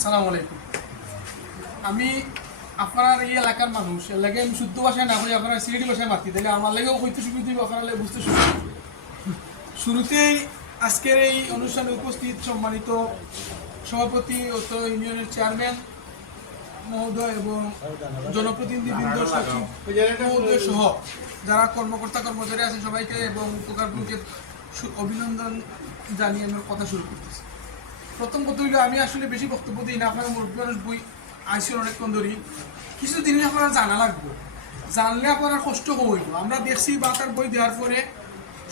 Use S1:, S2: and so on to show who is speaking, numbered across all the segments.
S1: আসসালামু আলাইকুম। আমি আপনার এই এলাকার মানুষ, এর লাগে আমি শুদ্ধ ভাষায় না আপনার সিলেটি ভাষায় মাতি, তাহলে আমার লাগেও সুবিধা আপনার লাগে বুঝতে সুবিধা শুরুতেই আজকের এই অনুষ্ঠানে উপস্থিত সম্মানিত সভাপতি অত ইউনিয়নের চেয়ারম্যান, মহোদয় এবং জনপ্রতিনিধিবৃন্দ, সচিব সহ যারা কর্মকর্তা, কর্মচারী আছেন সবাইকে এবং উপকারগুলোকে অভিনন্দন জানিয়ে আমার কথা শুরু করতেছি। প্রথম কথা হইল, আমি আসলে বেশি বক্তব্য দিই না, আপনারা মুরব্বী মানুষ, বই আইসির অনেকক্ষণ ধরি কিছু জিনিস আপনারা জানা লাগবে। জানলে আপনার কষ্ট হইব। আমরা দেখছি বা তার বই দেওয়ার পরে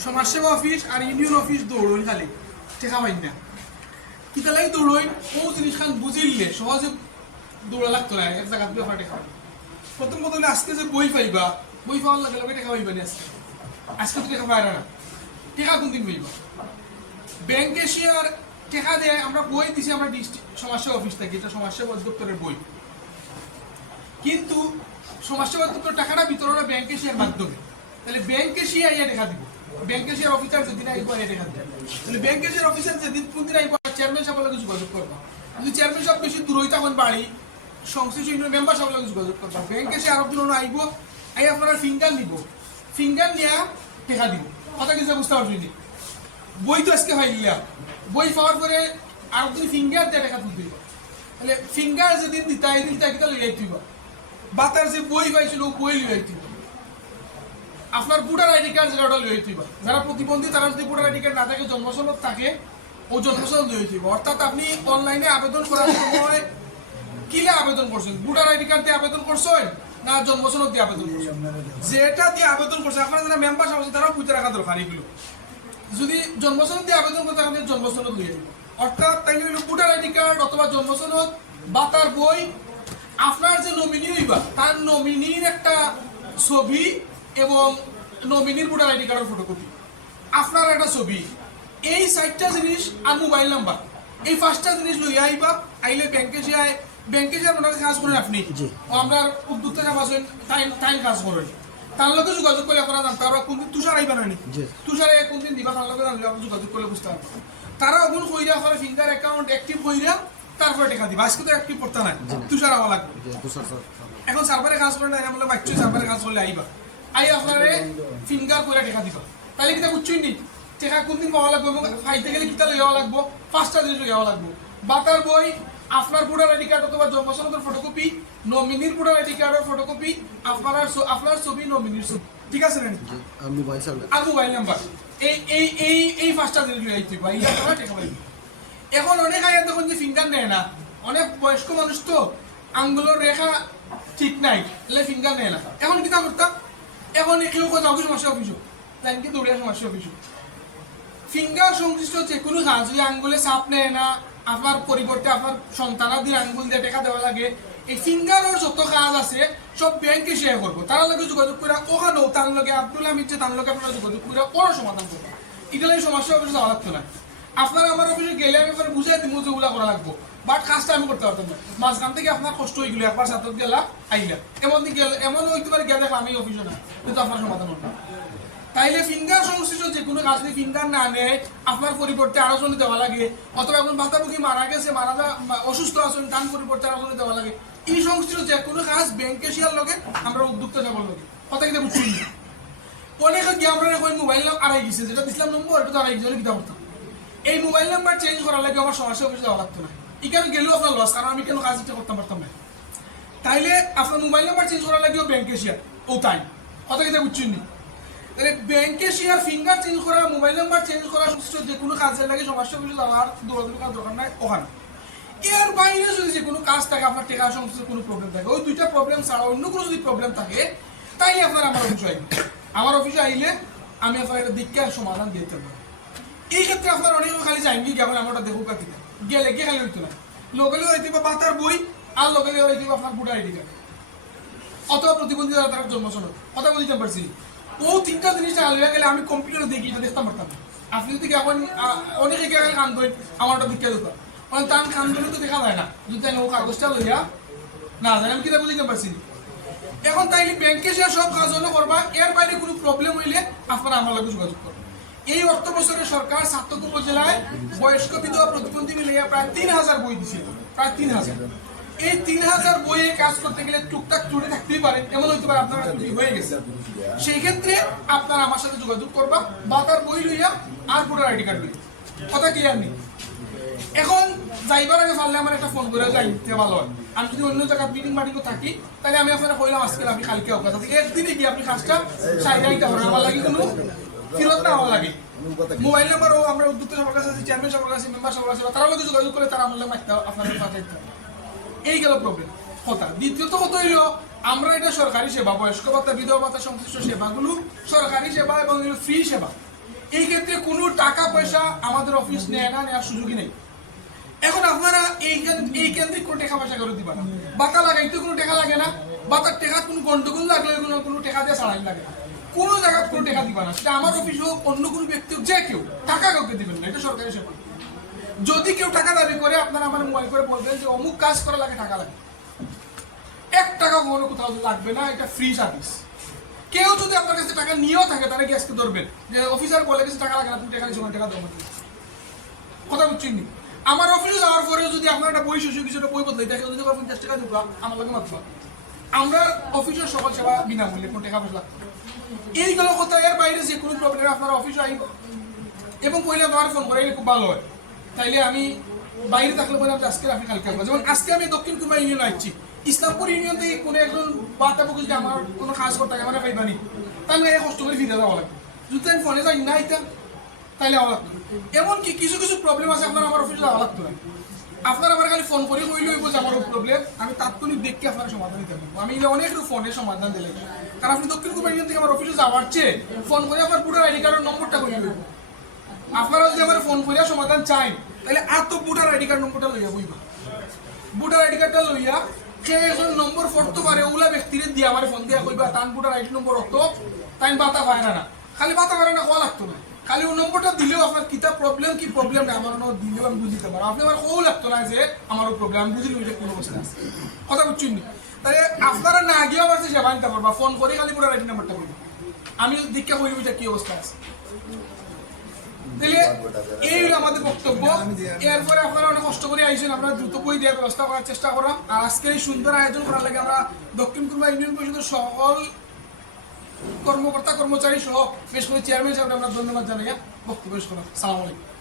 S1: সমাজসেবা অফিস আর ইউনিয়ন অফিস দৌড়ই খালি টেকা পাই না। কিতা লাগে দৌড়ই ও জিনিসখান বুঝিলে সহজে দৌড়া লাগতো না, এক জায়গা দিয়ে আপনার পাই। প্রথম কথা হলে আজকে যে বই পাইবা, বই পাওয়ার লগে লগে টেকা পাইবা নি আজকে? আজকে তো টেকা পাই না। টেকা কোন দিন পাইবা? ব্যাংক এশিয়ার টেকা আমরা বই দিছি, আমরা সমাজসেবা অফিস থেকে, এটা সমাজসেবা দপ্তরের বই। কিন্তু সমাজসেবা দপ্তর টাকাটা বিতরণ ব্যাংক এশিয়ার মাধ্যমে। তাহলে ব্যাংক দেখা দিব। ব্যাংক এশিয়ার অফিসার যেদিন আইব ইয়া দিব। তাহলে ব্যাংক এশিয়ার অফিসার যেদিন, কোন দিন আইব চেয়ারম্যান সাহেবের লগে যোগাযোগ করবা। যদি চেয়ারম্যান সাহেব বেশি দূরই তখন বাড়ি, সংশ্লিষ্ট মেম্বার সাহেবের লগে যোগাযোগ করবা। ব্যাংক এশিয়া আরব দিন আইব আই আপনারা ফিঙ্গার নিব। ফিঙ্গার নিয়া টেকা দিব। কথা কিছু বুঝতে পারছি বই তো আজকে পাইলিয়া বই পাওয়ার পরে আর তুমি ফিঙ্গার দিয়ে টাকা তুলতে তাহলে ফিঙ্গার যেদিন দিতা এই দিন তাকে লই আইতিব বাতার যে বই পাইছিল বই লই আইতিব আপনার ভোটার আইডি কার্ড যেটা, ওটা লই আইতিব যারা প্রতিবন্ধী, তারা যদি ভোটার আইডি কার্ড না থাকে, জন্মসনদ থাকে, ও জন্মসনদ লই আইতিব অর্থাৎ আপনি অনলাইনে আবেদন করার সময় কিলে আবেদন করছেন? ভোটার আইডি কার্ড দিয়ে আবেদন করছেন না জন্মসনদ দিয়ে আবেদন করছেন? যেটা দিয়ে আবেদন করছে আপনারা যারা মেম্বার আছে, তারাও বুঝতে রাখা দরকার এগুলো যদি জন্মসনদ দিয়ে আবেদন করে আমাদের জন্মসনদ নিয়ে যাবে অর্থাৎ তাই ভোটার আইডি কার্ড অথবা জন্মসনদ বা তার বই আপনার যে নমিনি হইবা তার নমিনির একটা ছবি এবং নমিনির ভোটার আইডি কার্ডের ফটোকপি আপনার একটা ছবি। এই চারটা জিনিস আর মোবাইল নাম্বার এই পাঁচটা জিনিস লইয়া আইবা আইলে ব্যাংকে যাই ব্যাংকে যাই ওনার কাজ করেন আপনি। ও আমরা উদ্যোক্তা কাজ আছেন টাইম টাইম কাজ করেন। তার লগে যোগাযোগ করে আপনারা জানতে পারবা কোনদিন তুষার আইবা নানি তুষারে কোনদিন দিবা তার লগে জানলে আপনি যোগাযোগ করলে বুঝতে পারবা। তারা ওগুন কইরা করে ফিঙ্গার অ্যাকাউন্ট অ্যাক্টিভ কইরা তারপরে টাকা দিবা। আজকে তো অ্যাক্টিভ করতে নাই তুষার আওয়া লাগবে। এখন সার্ভারে কাজ করে না বলে বাচ্চা সার্ভারে কাজ করলে আইবা। আই আপনারে ফিঙ্গার করে টাকা দিবা। তাহলে কিতা বুঝছই নি? টাকা কোনদিন পাওয়া লাগবে? এবং ফাইতে গেলে কিতা লইয়া লাগবো? পাঁচটা জিনিস লইয়া লাগবো। বাতার বই আপনার ভোটার আইডি কার্ড অথবা জন্মসনদের ফটোকপি নমিনির ভোটার আইডি কার্ডের ফটোকপি আপনার আপনার ছবি নমিনির ছবি। ঠিক আছে না
S2: মোবাইল চালু
S1: আর মোবাইল নাম্বার এই এই এই এই পাঁচটা জিনিস লইয়া আইতে ভাই আপনারা টাকা পাইবে এখন অনেক আগে দেখুন যে ফিঙ্গার নেয় না। অনেক বয়স্ক মানুষ তো আঙ্গুলের রেখা ঠিক নাই এলে ফিঙ্গার নেয় না। এখন কিতা করতাম এখন কেউ কোথাও কিছু সমস্যা অফিস। তাই কি দৌড়ে সমস্যা অফিস? ফিঙ্গার সংশ্লিষ্ট যে কোনো কাজ যদি আঙ্গুলে চাপ নেয় না আপনার পরিবর্তে আপনার সন্তানাদের আঙ্গুল দিয়ে টেকা দেওয়া লাগে এই ফিঙ্গারের যত কাজ আছে সব ব্যাংকে শেয়ার করব তার লগে যোগাযোগ করে ওখানেও তার লগে আব্দুল হামিদ তার লগে আপনারা যোগাযোগ করে কোনো সমাধান করব এটা লাগে সমস্যা অফিসে যাওয়া লাগতো না আপনারা আমার অফিসে গেলে আমি আপনার বুঝাই দিব যে ওগুলা করা লাগবো। বাট কাজটা আমি করতে পারতাম না। মাঝখান থেকে আপনার কষ্ট হয়ে গেলো, একবার ছাত্র গেলা, আইলা। এমন গেলে, এমন হইতে পারে গেলে আমি অফিসে না কিন্তু আপনার সমাধান হতো তাইলে ফিঙ্গার সংশ্লিষ্ট যে কোনো কাজ যদি ফিঙ্গার না নেয়, আপনার পরিবর্তে আরও জনে দেওয়া লাগে। অথবা এখন মাতামুখী মারা গেছে, মারা অসুস্থ আছেন, তার পরিবর্তে আরও জনে দেওয়া লাগে। এই সংশ্লিষ্ট যে কোনো কাজ ব্যাংকে শেয়ার লগে আমরা উদ্যোক্তা যাবার লগে। কথা কিন্তু বুঝছি না। অনেক গিয়ে আমরা এখন মোবাইল নাম্বার আড়াই গেছে যেটা দিছিলাম নম্বর এটা তো আড়াই গেছে কিতা করতাম এই মোবাইল নাম্বার চেঞ্জ করার লাগে আমার সমস্যা অফিসে যাওয়া লাগতো না। গেলেও আপনার লস কারণ আমি কেন কাজ এটা করতে পারতাম না? তাইলে আপনার মোবাইল নাম্বার চেঞ্জ করার লাগেও ব্যাংকে শেয়ার ও তাই। কথা কিন্তু বুঝছেন নি। তাহলে ব্যাংকে শেয়ার ফিঙ্গার চেঞ্জ করা মোবাইল নাম্বার চেঞ্জ করা যে কোনো কাজের লাগে সমস্যা অফিসে যাওয়ার দৌড়াদৌড়ি করার দরকার নাই, ওখানে। এর বাইরে যদি যে কোনো কাজ থাকে, আপনার টেকা সংশ্লিষ্ট কোনো প্রবলেম থাকে, ওই দুইটা প্রবলেম ছাড়া অন্য কোনো যদি প্রবলেম থাকে, তাইলে আপনার আমার অফিসে আইবে। আমার অফিসে আইলে আমি আপনার একটা দীক্ষার সমাধান দিতে পারব এই ক্ষেত্রে আপনার অনেক খালি যাইনি কেমন আমরা দেখো কাকি গেলে কে খালি হইতো না। লোকালে হইতে বাতার বই, আর লোকালে হইতে আপনার বুড়া আইডি কার্ড। অথবা প্রতিবন্ধী যারা, তারা জন্মসনদ কথা বলতে পারছি ও তিনটা জিনিস আলিয়া গেলে আমি কম্পিউটারে দেখি, এটা দেখতে পারতাম আপনি যদি এখন অনেকে গেলে কান আমার একটা দীক্ষা দোকান মানে তার কান তো দেখা যায় না। যদি আমি ও কাগজটা লইয়া না জানি, আমি কিনা বুঝতে পারছি এখন তাইলে ব্যাংকে সে সব কাজ হলো করবা, এর বাইরে কোনো প্রবলেম হইলে আপনারা আমার লগে যোগাযোগ করবেন এই অর্থ বছরে সরকার সাতক উপজেলায় বয়স্ক বিধবা প্রতিবন্ধী মিলিয়ে প্রায় তিন হাজার বই দিছিল প্রায় তিন হাজার। এই তিন হাজার বইয়ে কাজ করতে গেলে টুকটাক ত্রুটি থাকতেই পারে, এমন হইতে পারে আপনার ত্রুটি হয়ে গেছে। সেই ক্ষেত্রে আপনারা আমার সাথে যোগাযোগ করবা, বা তার বই লইয়া আর ভোটার আইডি কার্ড কথা ক্লিয়ার নেই? এখন যাইবার আগে পারলে আমার একটা ফোন করে যাই দিতে ভালো হয়। আমি যদি অন্য জায়গায় মিটিং মাটিং থাকি, তাহলে আমি আপনারা কইলাম আজকে আমি কালকে অবকাশ আছে। একদিনে গিয়ে আপনি কাজটা সাইড আইতে পারেন? আমার লাগে কোনো ফেরত না আমার লাগে। মোবাইল নাম্বারও আমরা উদ্যোক্তা সবার কাছে আছে চেয়ারম্যান সবার কাছে মেম্বার সবার কাছে। তারা মধ্যে যোগাযোগ করে, তারা আমার মাইতে আপনাদের পাঠাইতে হবে। এই গেল প্রবলেম কথা। দ্বিতীয়ত কথা হইল, আমরা এটা সরকারি সেবা, বয়স্ক ভাতা, বিধবা ভাতা, সংশ্লিষ্ট সেবাগুলো সরকারি সেবা এবং ফ্রি সেবা। এই ক্ষেত্রে কোনো টাকা পয়সা আমাদের অফিস নেয় না নেওয়ার সুযোগই নেই। এখন আপনারা এই এই কেন্দ্রিক কোনো টাকা পয়সা করে দিবা না। বাতা লাগাইতে কোনো টাকা লাগে না। বাতার টাকা কোনো গন্ডগোল লাগলে কোনো কোনো টাকা দিয়ে ছাড়াই লাগে না। কোনো জায়গায় কোনো টাকা দিবা না। সেটা আমার অফিস হোক, অন্য কোনো ব্যক্তি হোক, যে কেউ, টাকা কাউকে দিবেন না। এটা সরকারি সেবা। যদি কেউ টাকা দাবি করে, আপনারা আমার মোবাইল করে বলবেন যে, অমুক কাজ করা লাগে, টাকা লাগে। এক টাকা কোনো কোথাও লাগবে না। এটা ফ্রি সার্ভিস কেউ যদি আপনার কাছে টাকা নিয়েও থাকে, তাহলে গ্যাসকে ধরবেন। যে অফিসার বলে গেছে, টাকা লাগে না, তুমি টাকা নিচ্ছ টাকা দেবো কথা বুঝছেন? আমার অফিসে যাওয়ার পরে যদি আপনার একটা বই শেষ কিছু বই বদলাই, দেখে যদি পঞ্চাশ টাকা ঢুকা আমার লাগে মাত্র। আমরা অফিসের সকল সেবা বিনামূল্যে, কোনো টাকা পয়সা। এইগুলো কথা এর বাইরে যে কোনো প্রবলেম আপনার অফিসে আইব এবং কইলে আমার ফোন করে খুব ভালো হয়। তাইলে আমি বাইরে থাকলে বলে আমি আজকে আপনি কালকে আসব। যেমন আজকে আমি দক্ষিণ কুমা ইউনিয়ন আসছি। ইসলামপুর ইউনিয়ন থেকে কোনো একজন বার্তা বকুল যে আমার কোনো কাজ করতে মানে পাইবানি তাহলে কষ্ট করে ফিরে যাওয়া লাগবে। যদি আমি ফোনে যাই, না এটা তাইলে লাগতো এমনকি কিছু কিছু প্রবলেম আছে আপনার আমার অফিসে যাওয়া লাগতো না আপনার আমার খালি ফোন করে কইলে হইব যে আমার প্রবলেম আমি তাৎক্ষণিক দেখে আপনার সমাধান দিতে পারব। আমি অনেক ফোনে সমাধান দিলে কারণ আপনি দক্ষিণ ইউনিয়ন থেকে আমার অফিসে যাওয়ার চেয়ে ফোন করে আমার পুরো আইডি কার্ডের নম্বরটা করে হইব আপনারা যদি আমার ফোন করিয়া সমাধান চাই তাহলে আর তো বুটার আইডি কার্ড নম্বরটা লইয়া বইবা। বুটার আইডি কার্ডটা লইয়া একজন নম্বর পড়তে পারে ওলা ব্যক্তিরে দিয়ে আমার ফোন দিয়া কইবা, তান বুটার আইডি নম্বর হতো তাই বাতা পায় না খালি বাতা পারে না, কোয়া লাগতো না। খালি ও নম্বরটা দিলেও আপনার কিতা প্রবলেম কি প্রবলেম না আমার নম্বর দিলেও আমি বুঝতে পারব। আপনি আমার কোও লাগতো না যে আমারও প্রবলেম আমি বুঝলি ওইটা কোনো অবস্থা আছে। কথা বুঝছেন? তাহলে আপনারা না গিয়েও আমার সেবা নিতে পারবা ফোন করে খালি বুটার আইডি নাম্বারটা বলব। আমি দীক্ষা করি ওইটা কি অবস্থা আছে। এই হলো আমাদের বক্তব্য। এরপরে আপনারা অনেক কষ্ট করে আইসেন, আমরা দ্রুত বই দেওয়ার ব্যবস্থা করার চেষ্টা করা আর আজকে এই সুন্দর আয়োজন করার লাগে আমরা দক্ষিণ পূর্ব ইউনিয়ন পরিষদের সকল কর্মকর্তা, কর্মচারী সহ বেশ করে চেয়ারম্যান সাহেব আমরা ধন্যবাদ জানাই। বক্তব্য পেশ করা সালাম আলাইকুম।